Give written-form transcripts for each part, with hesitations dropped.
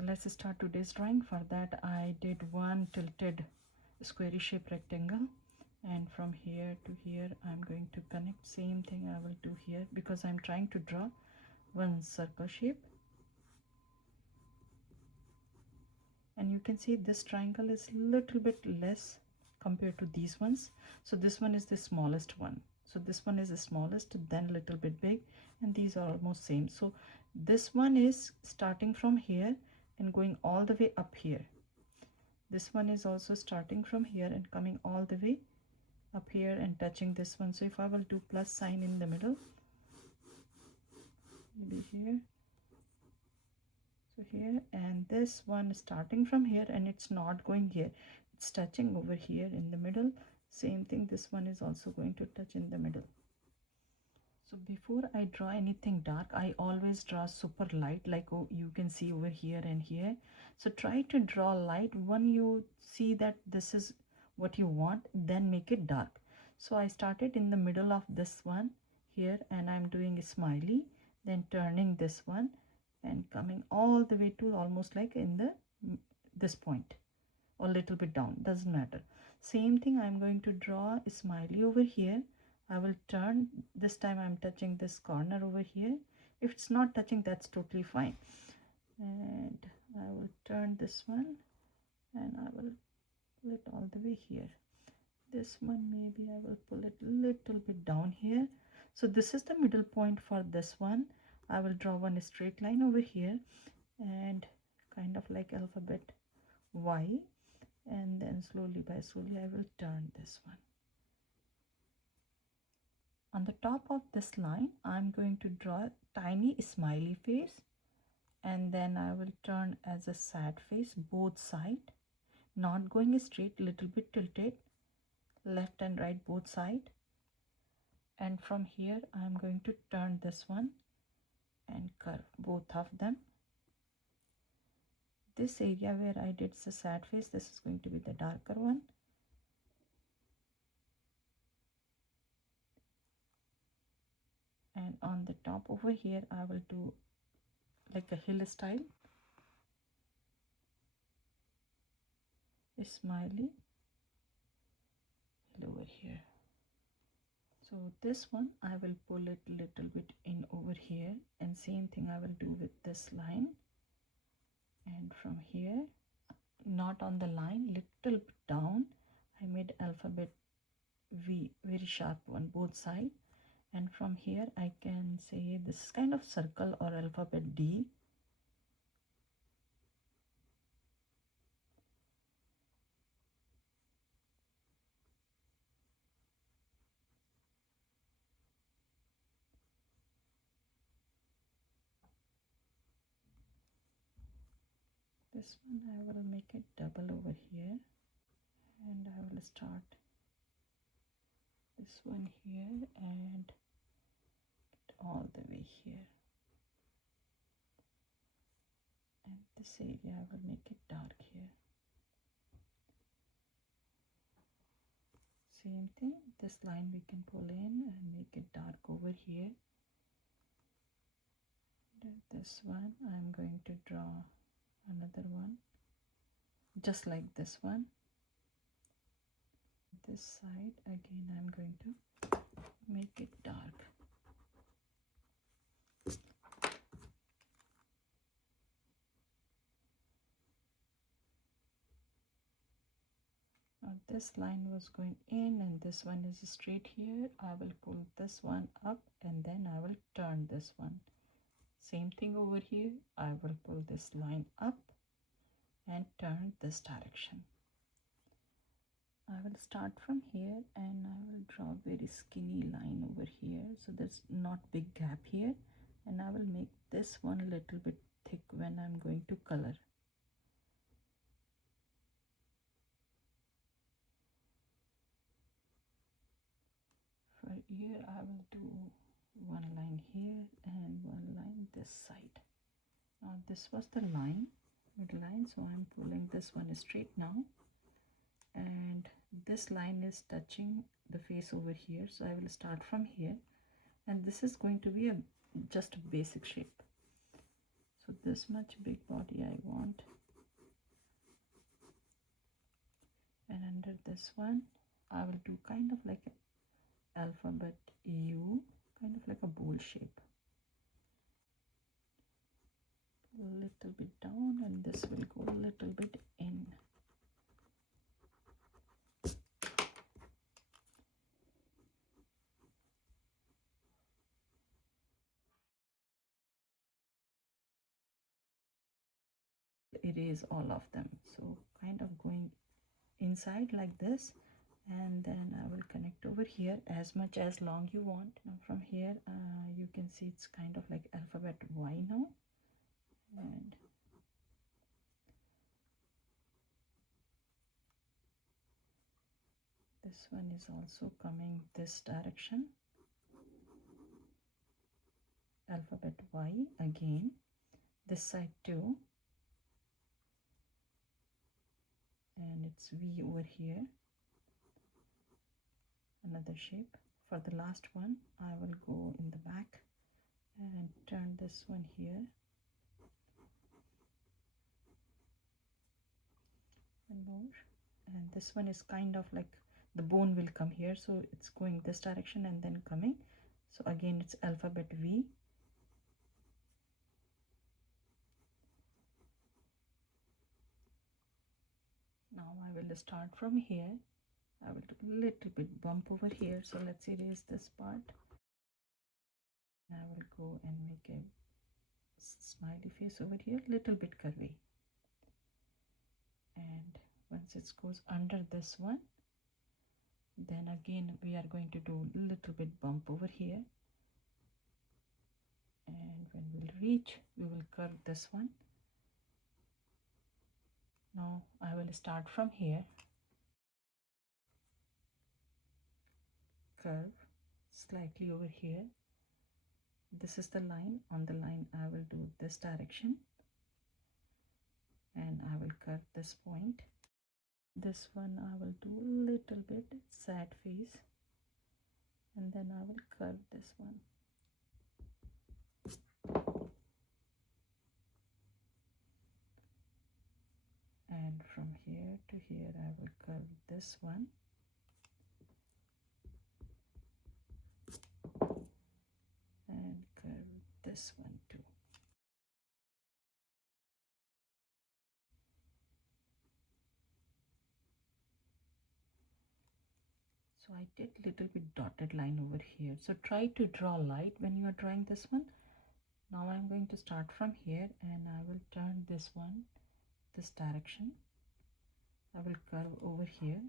So let's start today's drawing. For that I did one tilted squarey shape rectangle, and from here to here I'm going to connect. Same thing I will do here because I'm trying to draw one circle shape. And you can see this triangle is little bit less compared to these ones. So this one is the smallest one. So this one is the smallest, then a little bit big, and these are almost same. So this one is starting from here and going all the way up here. This one is also starting from here and coming all the way up here and touching this one. So if I will do plus sign in the middle, maybe here, so here, and this one starting from here and it's not going here, it's touching over here in the middle. Same thing, this one is also going to touch in the middle. So before I draw anything dark, I always draw super light, like you can see over here and here. So try to draw light. When you see that this is what you want, then make it dark. So I started in the middle of this one here, and I'm doing a smiley, then turning this one and coming all the way to almost like in the this point, or a little bit down, doesn't matter. Same thing, I'm going to draw a smiley over here. I will turn, this time I'm touching this corner over here. If it's not touching, that's totally fine. And I will turn this one and I will pull it all the way here. This one maybe I will pull it a little bit down here. So this is the middle point for this one. I will draw one straight line over here and kind of like alphabet Y, and then slowly by slowly I will turn this one. On the top of this line, I'm going to draw a tiny smiley face, and then I will turn as a sad face both sides, not going straight, little bit tilted, left and right both sides. And from here, I'm going to turn this one and curve both of them. This area where I did the sad face, this is going to be the darker one. And on the top over here, I will do like a hill style, a smiley hill over here. So this one I will pull it a little bit in over here, and same thing I will do with this line. And from here, not on the line, little bit down, I made alphabet V, very sharp one both sides. And from here I can say this is kind of circle or alphabet D. This one I will make it double over here, and I will start this one here and all the way here. And this area I will make it dark here. Same thing, this line we can pull in and make it dark over here. And this one I'm going to draw another one just like this one. This side again I'm going to make it dark. Now this line was going in and this one is straight here. I will pull this one up and then I will turn this one. Same thing over here, I will pull this line up and turn this direction. I will start from here and I will draw a very skinny line over here, so there's not big gap here, and I will make this one a little bit thick when I'm going to color. For here I will do one line here and one line this side. Now this was the line, midline, so I'm pulling this one straight now, and this line is touching the face over here, so I will start from here, and this is going to be a just a basic shape. So this much big body I want. And under this one I will do kind of like an alphabet U, kind of like a bowl shape. A little bit down, and this will go a little bit in. Erase all of them, so kind of going inside like this, and then I will connect over here as much as long you want. Now from here you can see it's kind of like alphabet Y now, and this one is also coming this direction, alphabet Y again, this side too, and it's V over here, another shape. For the last one I will go in the back and turn this one here, and more, and this one is kind of like the bone will come here, so it's going this direction and then coming. So again it's alphabet V. Now I will start from here. I will do a little bit bump over here, so let's erase this part. I will go and make a smiley face over here, little bit curvy, and once it goes under this one, then again we are going to do a little bit bump over here, and when we'll reach we will curve this one. Now I will start from here, curve slightly over here. This is the line. On the line I will do this direction, and I will curve this point. This one I will do a little bit sad face, and then I will curve this one. And from here to here I will curve this one, and curve this one too. So I did little bit dotted line over here, so try to draw light when you are drawing this one. Now I'm going to start from here, and I will turn this one this direction. I will curve over here,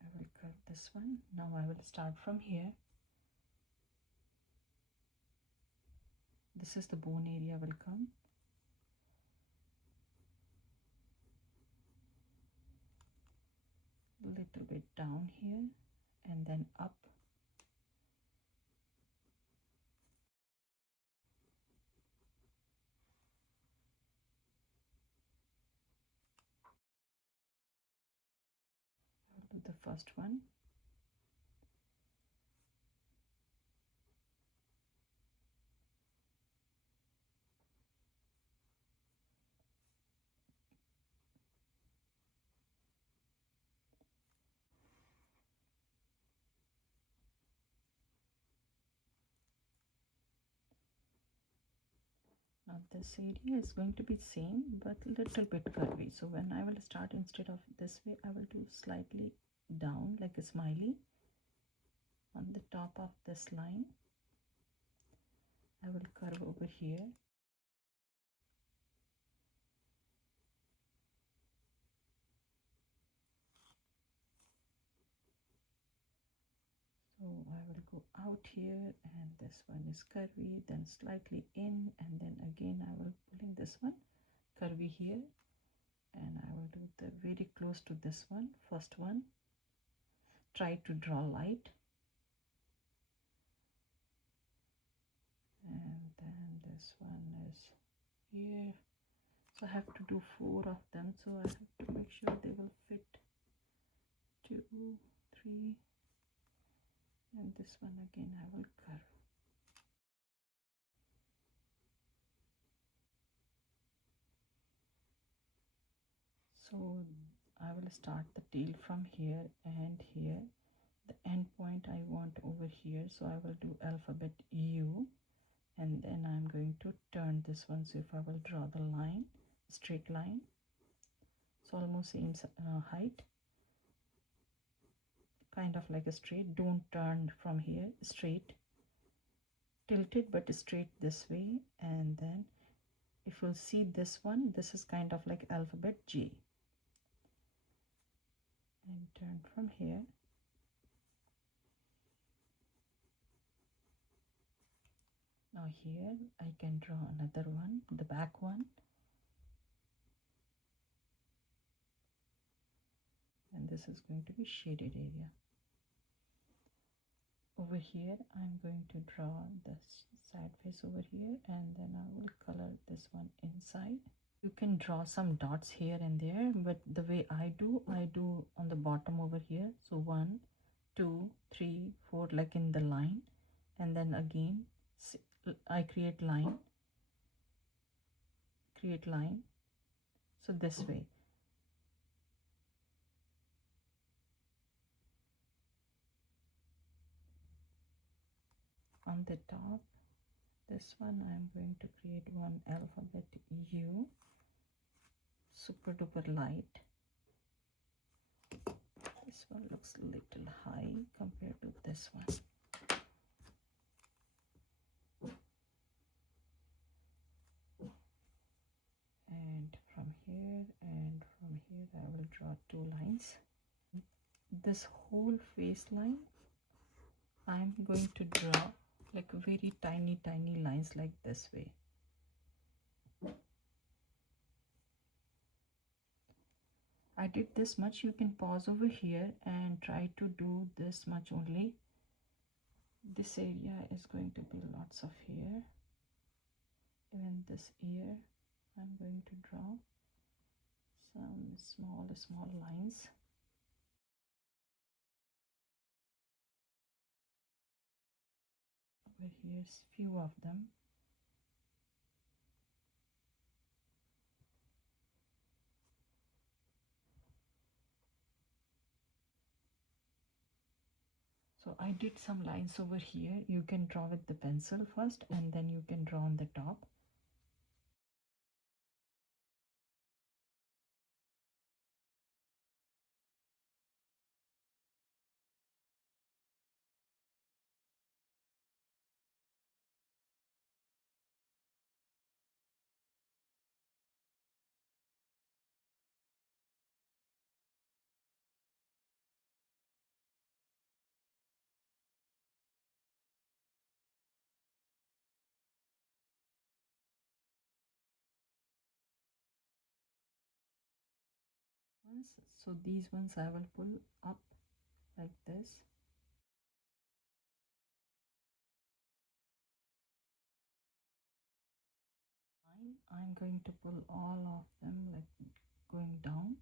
I will curve this one. Now I will start from here. This is the bone area will come, a little bit down here and then up. I will do the first one. Now this area is going to be same but little bit curvy, so when I will start, instead of this way I will do slightly down like a smiley on the top of this line. I will curve over here, so I will go out here, and this one is curvy, then slightly in, and then again I will pulling this one curvy here, and I will do the very close to this one, first one. Try to draw light, and then this one is here, so I have to do 4 of them, so I have to make sure they will fit. 2, 3, And this one again I will curve. So I will start the tail from here and here. The end point I want over here, so I will do alphabet U, and then I'm going to turn this one. So if I will draw the line, straight line, it's almost same height, kind of like a straight. Don't turn from here, straight, tilted but straight this way. And then if you'll see this one, this is kind of like alphabet J, and turn from here. Now here I can draw another one, the back one, and this is going to be shaded area. Over here I'm going to draw this side face over here, and then I will color this one inside. You can draw some dots here and there, but the way I do on the bottom over here. So 1 2 3 4, like in the line, and then again I create line, so this way. On the top, this one I'm going to create one alphabet U, super duper light. This one looks a little high compared to this one. And from here I will draw two lines. This whole face line I'm going to draw like very tiny lines like this way. I did this much. You can pause over here and try to do this much only. This area is going to be lots of hair. Even this ear I'm going to draw some small lines. Over here's few of them. So I did some lines over here. You can draw with the pencil first, and then you can draw on the top. So these ones I will pull up like this. I'm going to pull all of them like going down.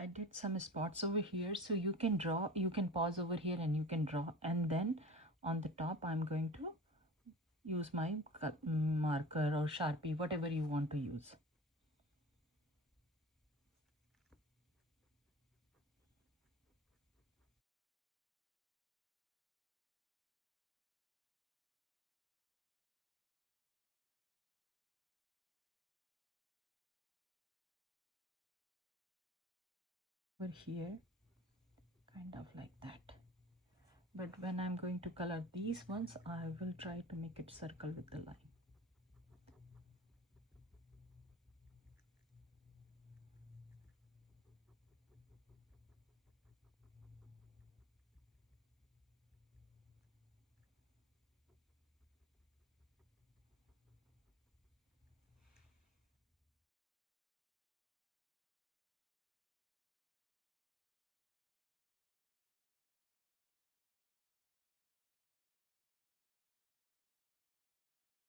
I did some spots over here, so you can draw, you can pause over here and you can draw, and then on the top I'm going to use my marker or Sharpie, whatever you want to use. Over here, kind of like that. But when I'm going to color these ones, I will try to make it circle with the line.